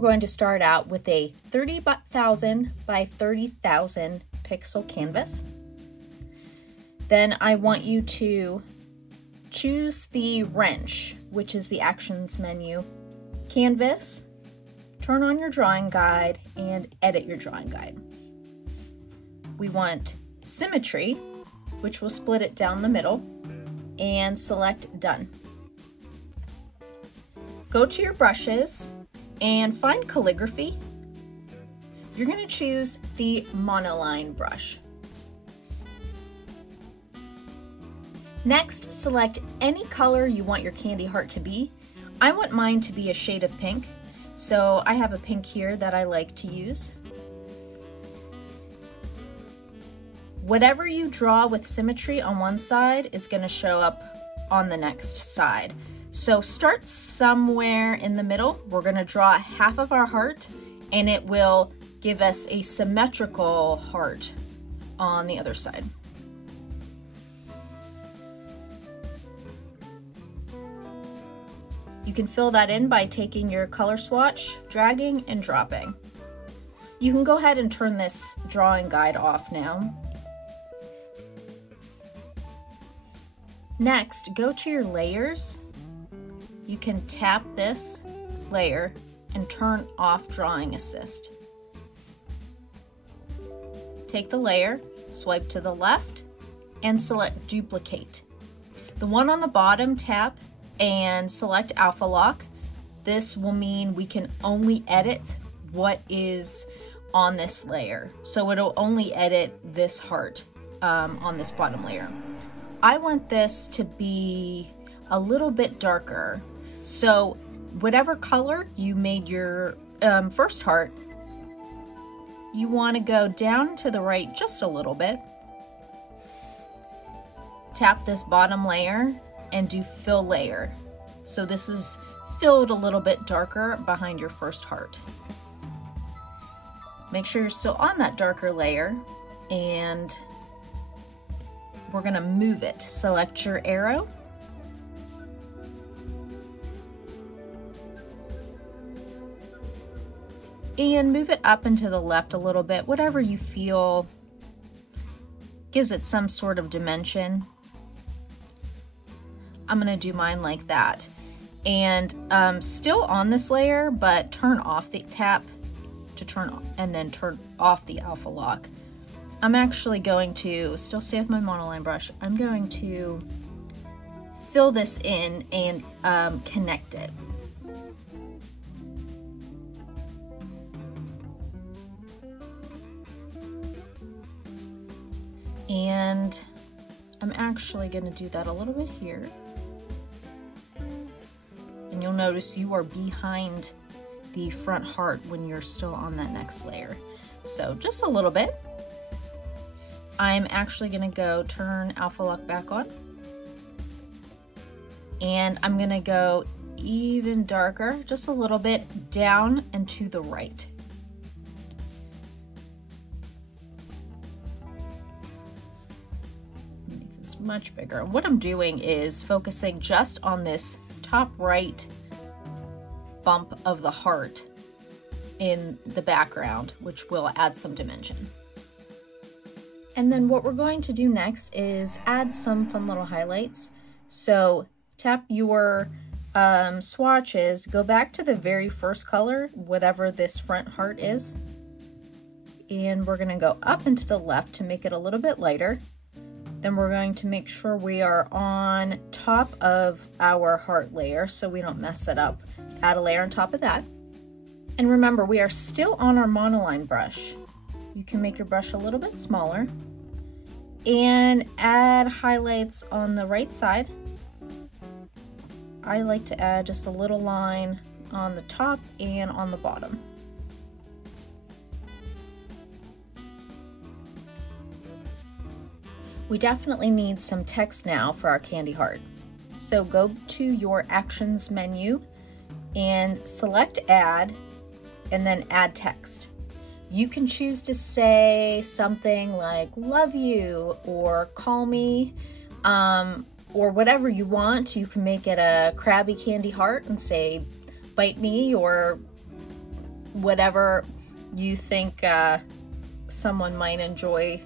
we're going to start out with a 30,000 by 30,000 pixel canvas. Then I want you to choose the wrench, which is the actions menu, canvas, turn on your drawing guide, and edit your drawing guide. We want symmetry, which will split it down the middle, and select done. Go to your brushes and find calligraphy. You're going to choose the monoline brush. Next, select any color you want your candy heart to be. I want mine to be a shade of pink, so I have a pink here that I like to use. Whatever you draw with symmetry on one side is going to show up on the next side. So start somewhere in the middle. We're going to draw half of our heart, and it will give us a symmetrical heart on the other side. You can fill that in by taking your color swatch, dragging, and dropping. You can go ahead and turn this drawing guide off now. Next, go to your layers. You can tap this layer and turn off drawing assist. Take the layer, swipe to the left, and select duplicate. The one on the bottom, tap and select alpha lock. This will mean we can only edit what is on this layer. So it'll only edit this heart on this bottom layer. I want this to be a little bit darker. So whatever color you made your first heart, you want to go down to the right just a little bit. Tap this bottom layer and do fill layer. So this is filled a little bit darker behind your first heart. Make sure you're still on that darker layer, and we're gonna move it. Select your arrow. And move it up and to the left a little bit, whatever you feel gives it some sort of dimension. I'm gonna do mine like that. And still on this layer, but turn off the tap to turn on, and then turn off the alpha lock. I'm actually going to still stay with my monoline brush. I'm going to fill this in and connect it. And I'm actually going to do that a little bit here. And you'll notice you are behind the front heart when you're still on that next layer. So just a little bit. I'm actually going to go turn alpha lock back on. And I'm going to go even darker, just a little bit down and to the right. Make this much bigger. What I'm doing is focusing just on this top right bump of the heart in the background, which will add some dimension. And then what we're going to do next is add some fun little highlights. So tap your swatches, go back to the very first color, whatever this front heart is, and we're gonna go up and to the left to make it a little bit lighter. Then we're going to make sure we are on top of our heart layer so we don't mess it up. Add a layer on top of that. And remember, we are still on our monoline brush. You can make your brush a little bit smaller and add highlights on the right side. I like to add just a little line on the top and on the bottom. We definitely need some text now for our candy heart. So go to your actions menu and select add, and then add text. You can choose to say something like love you or call me, or whatever you want. You can make it a Krabby Candy heart and say bite me, or whatever you think someone might enjoy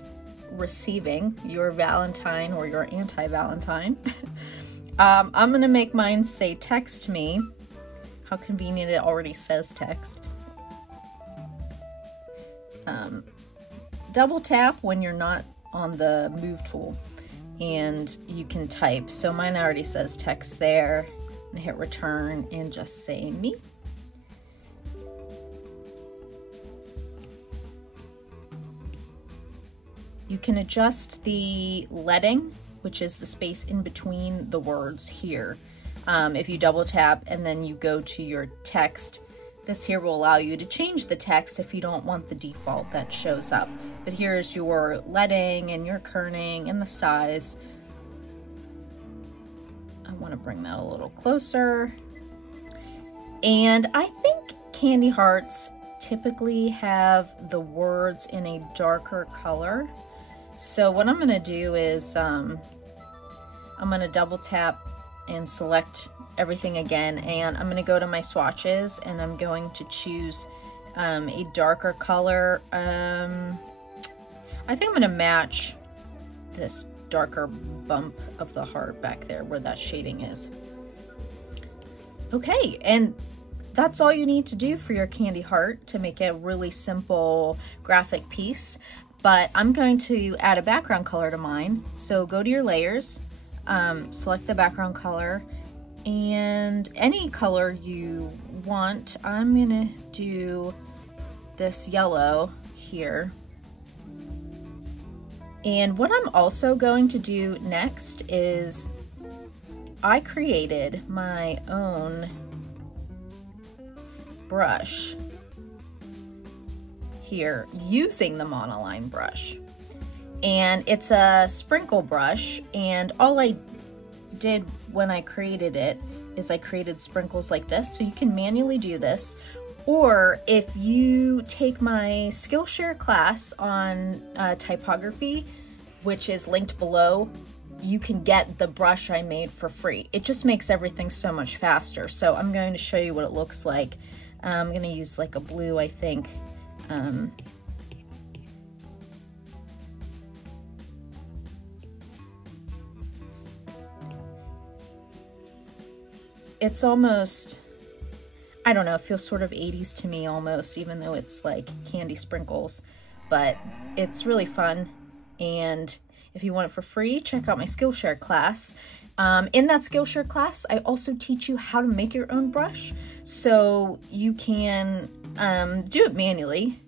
receiving, your Valentine or your anti-Valentine. I'm gonna make mine say text me. How convenient, it already says text. Double tap when you're not on the move tool and you can type. So mine already says text there. And hit return and just say me. You can adjust the leading, which is the space in between the words here. If you double tap and then you go to your text, this here will allow you to change the text if you don't want the default that shows up. But here is your leading and your kerning and the size. I want to bring that a little closer. And I think candy hearts typically have the words in a darker color. So what I'm going to do is I'm going to double tap and select everything again, and I'm going to go to my swatches and I'm going to choose a darker color. I think I'm going to match this darker bump of the heart back there where that shading is. Okay, and that's all you need to do for your candy heart to make a really simple graphic piece. But I'm going to add a background color to mine. So go to your layers, select the background color, and any color you want. I'm gonna do this yellow here. And what I'm also going to do next is I created my own brush here using the monoline brush. And it's a sprinkle brush, and all I did when I created it is I created sprinkles like this. So you can manually do this, or if you take my Skillshare class on typography, which is linked below, you can get the brush I made for free. It just makes everything so much faster. So I'm going to show you what it looks like. I'm going to use like a blue, I think. It's almost, I don't know, it feels sort of 80s to me almost, even though it's like candy sprinkles, but it's really fun. And if you want it for free, check out my Skillshare class. In that Skillshare class, I also teach you how to make your own brush. So you can do it manually,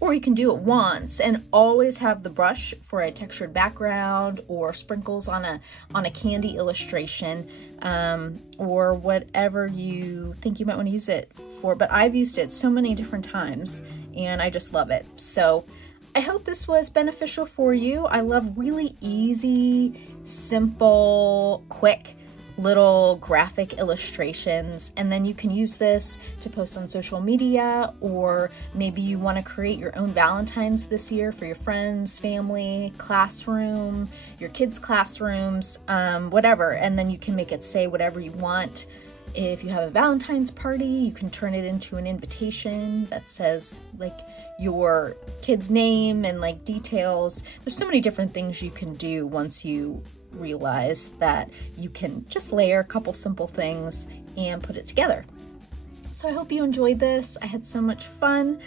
or you can do it once and always have the brush for a textured background or sprinkles on a candy illustration, or whatever you think you might want to use it for. But I've used it so many different times and I just love it. So I hope this was beneficial for you. I love really easy, simple, quick little graphic illustrations, and then you can use this to post on social media, or maybe you want to create your own Valentines this year for your friends, family, classroom, your kids' classrooms, whatever, and then you can make it say whatever you want. If you have a Valentine's party, you can turn it into an invitation that says like your kid's name and like details. There's so many different things you can do once you realize that you can just layer a couple simple things and put it together. So I hope you enjoyed this. I had so much fun.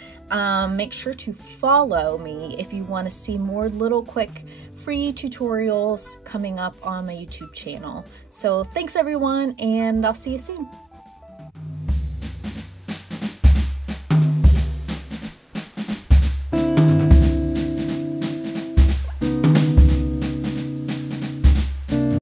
Make sure to follow me if you want to see more little quick free tutorials coming up on my YouTube channel. So thanks everyone, and I'll see you soon.